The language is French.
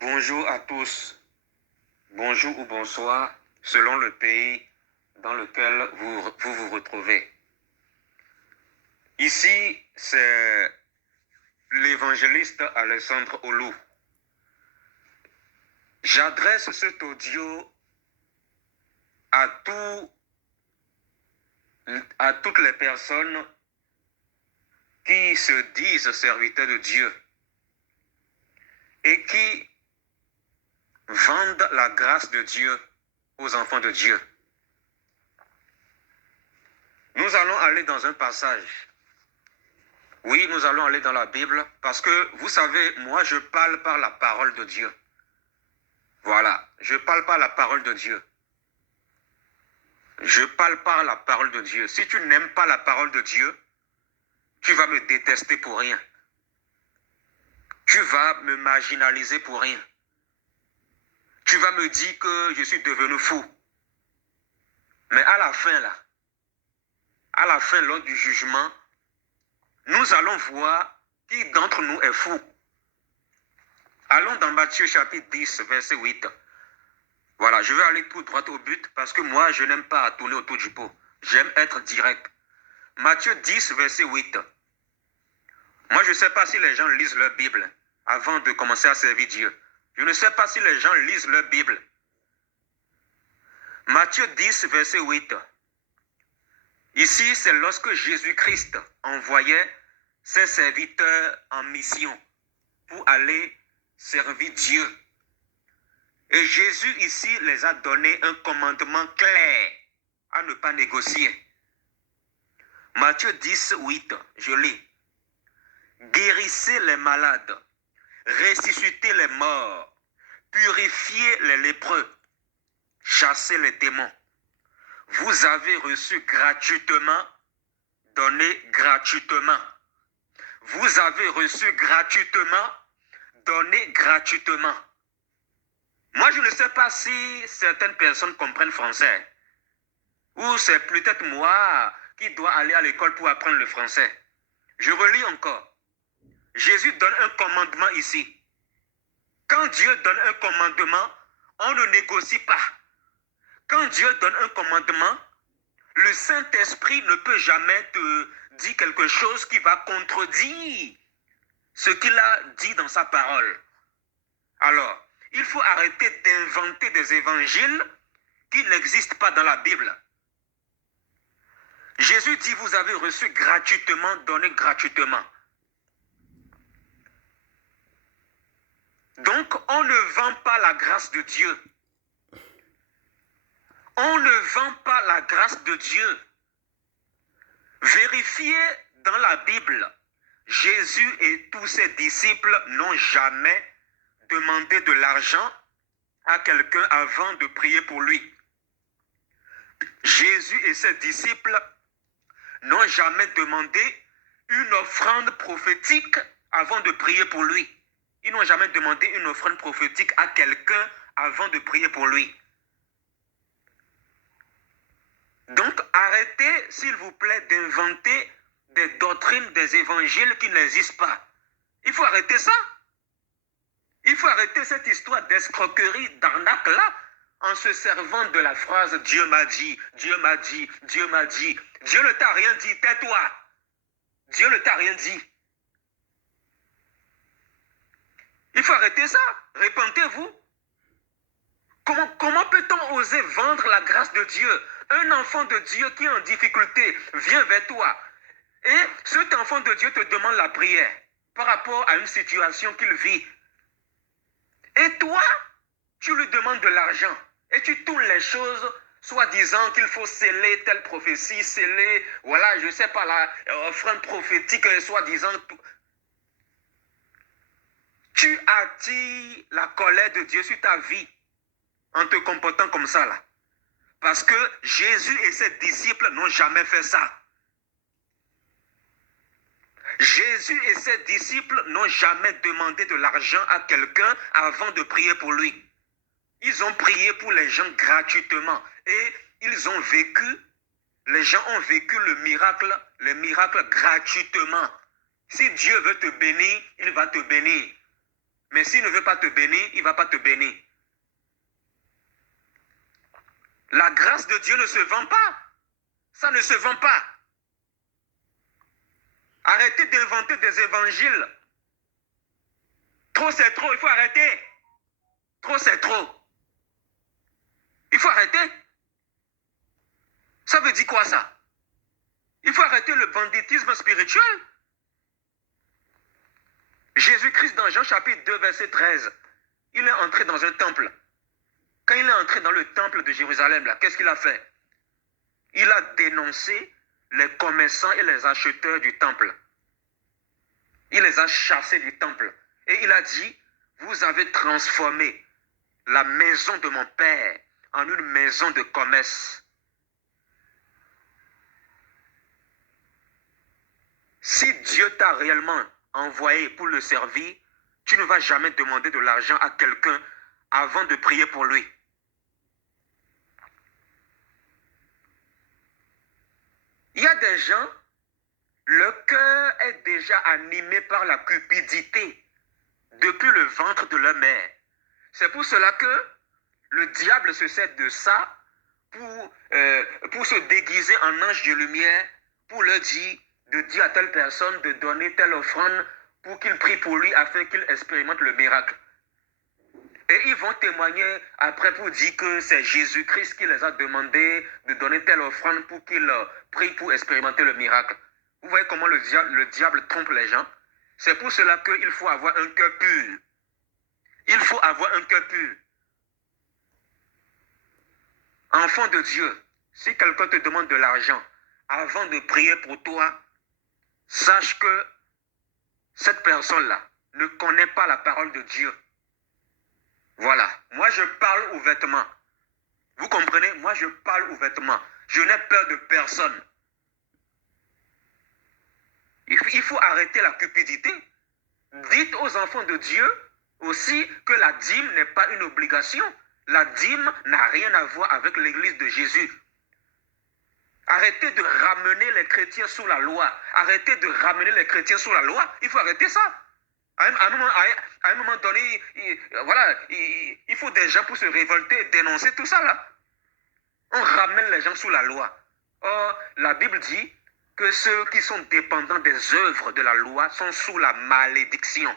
Bonjour à tous, bonjour ou bonsoir, selon le pays dans lequel vous retrouvez. Ici, c'est l'évangéliste Alessandre Olu. J'adresse cet audio à toutes les personnes qui se disent serviteurs de Dieu et qui vendent la grâce de Dieu aux enfants de Dieu. Nous allons aller dans un passage. Oui, nous allons aller dans la Bible parce que, vous savez, moi, je parle par la parole de Dieu. Voilà, je parle par la parole de Dieu. Je parle par la parole de Dieu. Si tu n'aimes pas la parole de Dieu, tu vas me détester pour rien. Tu vas me marginaliser pour rien. Tu vas me dire que je suis devenu fou. Mais à la fin, là, à la fin, lors du jugement, nous allons voir qui d'entre nous est fou. Allons dans Matthieu chapitre 10, verset 8. Voilà, je vais aller tout droit au but parce que moi, je n'aime pas tourner autour du pot. J'aime être direct. Matthieu 10, verset 8. Moi, je ne sais pas si les gens lisent leur Bible avant de commencer à servir Dieu. Je ne sais pas si les gens lisent leur Bible. Matthieu 10, verset 8. Ici, c'est lorsque Jésus-Christ envoyait ses serviteurs en mission pour aller servir Dieu. Et Jésus ici les a donné un commandement clair à ne pas négocier. Matthieu 10, 8, je lis. Guérissez les malades, ressuscitez les morts, purifiez les lépreux, chassez les démons. Vous avez reçu gratuitement, donnez gratuitement. Vous avez reçu gratuitement, donnez gratuitement. Moi, je ne sais pas si certaines personnes comprennent français. Ou c'est peut-être moi qui dois aller à l'école pour apprendre le français. Je relis encore. Jésus donne un commandement ici. Quand Dieu donne un commandement, on ne négocie pas. Quand Dieu donne un commandement, le Saint-Esprit ne peut jamais te dire quelque chose qui va contredire ce qu'il a dit dans sa parole. Alors, il faut arrêter d'inventer des évangiles qui n'existent pas dans la Bible. Jésus dit, vous avez reçu gratuitement, donnez gratuitement. Donc, on ne vend pas la grâce de Dieu. On ne vend pas la grâce de Dieu. Vérifiez dans la Bible, Jésus et tous ses disciples n'ont jamais demandé de l'argent à quelqu'un avant de prier pour lui. Jésus et ses disciples n'ont jamais demandé une offrande prophétique avant de prier pour lui. Ils n'ont jamais demandé une offrande prophétique à quelqu'un avant de prier pour lui. Donc, arrêtez, s'il vous plaît, d'inventer des doctrines, des évangiles qui n'existent pas. Il faut arrêter ça. Il faut arrêter cette histoire d'escroquerie, d'arnaque-là, en se servant de la phrase « Dieu m'a dit, Dieu m'a dit, Dieu m'a dit ». Dieu ne t'a rien dit, tais-toi. Dieu ne t'a rien dit. Il faut arrêter ça. Repentez-vous. Comment peut-on oser vendre la grâce de Dieu? Un enfant de Dieu qui est en difficulté vient vers toi. Et cet enfant de Dieu te demande la prière par rapport à une situation qu'il vit. Et toi, tu lui demandes de l'argent. Et tu tournes les choses, soi-disant qu'il faut sceller telle prophétie, sceller, voilà, je ne sais pas, la offrande prophétique, soi-disant. Tu attires la colère de Dieu sur ta vie en te comportant comme ça là. Parce que Jésus et ses disciples n'ont jamais fait ça. Jésus et ses disciples n'ont jamais demandé de l'argent à quelqu'un avant de prier pour lui. Ils ont prié pour les gens gratuitement et ils ont vécu, les gens ont vécu le miracle gratuitement. Si Dieu veut te bénir, il va te bénir. Mais s'il ne veut pas te bénir, il ne va pas te bénir. La grâce de Dieu ne se vend pas. Ça ne se vend pas. Arrêtez d'inventer des évangiles. Trop, c'est trop. Il faut arrêter. Trop, c'est trop. Il faut arrêter. Ça veut dire quoi, ça? Il faut arrêter le banditisme spirituel. Jésus-Christ, dans Jean chapitre 2, verset 13, il est entré dans un temple. Quand il est entré dans le temple de Jérusalem, là, qu'est-ce qu'il a fait? Il a dénoncé les commerçants et les acheteurs du temple. Il les a chassés du temple. Et il a dit, vous avez transformé la maison de mon Père en une maison de commerce. Si Dieu t'a réellement envoyé pour le servir, tu ne vas jamais demander de l'argent à quelqu'un avant de prier pour lui. Il y a des gens, le cœur est déjà animé par la cupidité depuis le ventre de leur mère. C'est pour cela que le diable se sert de ça pour se déguiser en ange de lumière, pour leur dire, de dire à telle personne de donner telle offrande pour qu'il prie pour lui afin qu'il expérimente le miracle. Et ils vont témoigner après pour dire que c'est Jésus-Christ qui les a demandé de donner telle offrande pour qu'ils prient pour expérimenter le miracle. Vous voyez comment le diable trompe les gens? C'est pour cela qu'il faut avoir un cœur pur. Il faut avoir un cœur pur. Enfant de Dieu, si quelqu'un te demande de l'argent, avant de prier pour toi, sache que cette personne-là ne connaît pas la parole de Dieu. Voilà, moi je parle ouvertement. Vous comprenez? Moi je parle ouvertement. Je n'ai peur de personne. Il faut arrêter la cupidité. Dites aux enfants de Dieu aussi que la dîme n'est pas une obligation. La dîme n'a rien à voir avec l'église de Jésus. Arrêtez de ramener les chrétiens sous la loi. Arrêtez de ramener les chrétiens sous la loi. Il faut arrêter ça. À un moment donné, il faut des gens pour se révolter et dénoncer tout ça là. On ramène les gens sous la loi. Or, la Bible dit que ceux qui sont dépendants des œuvres de la loi sont sous la malédiction.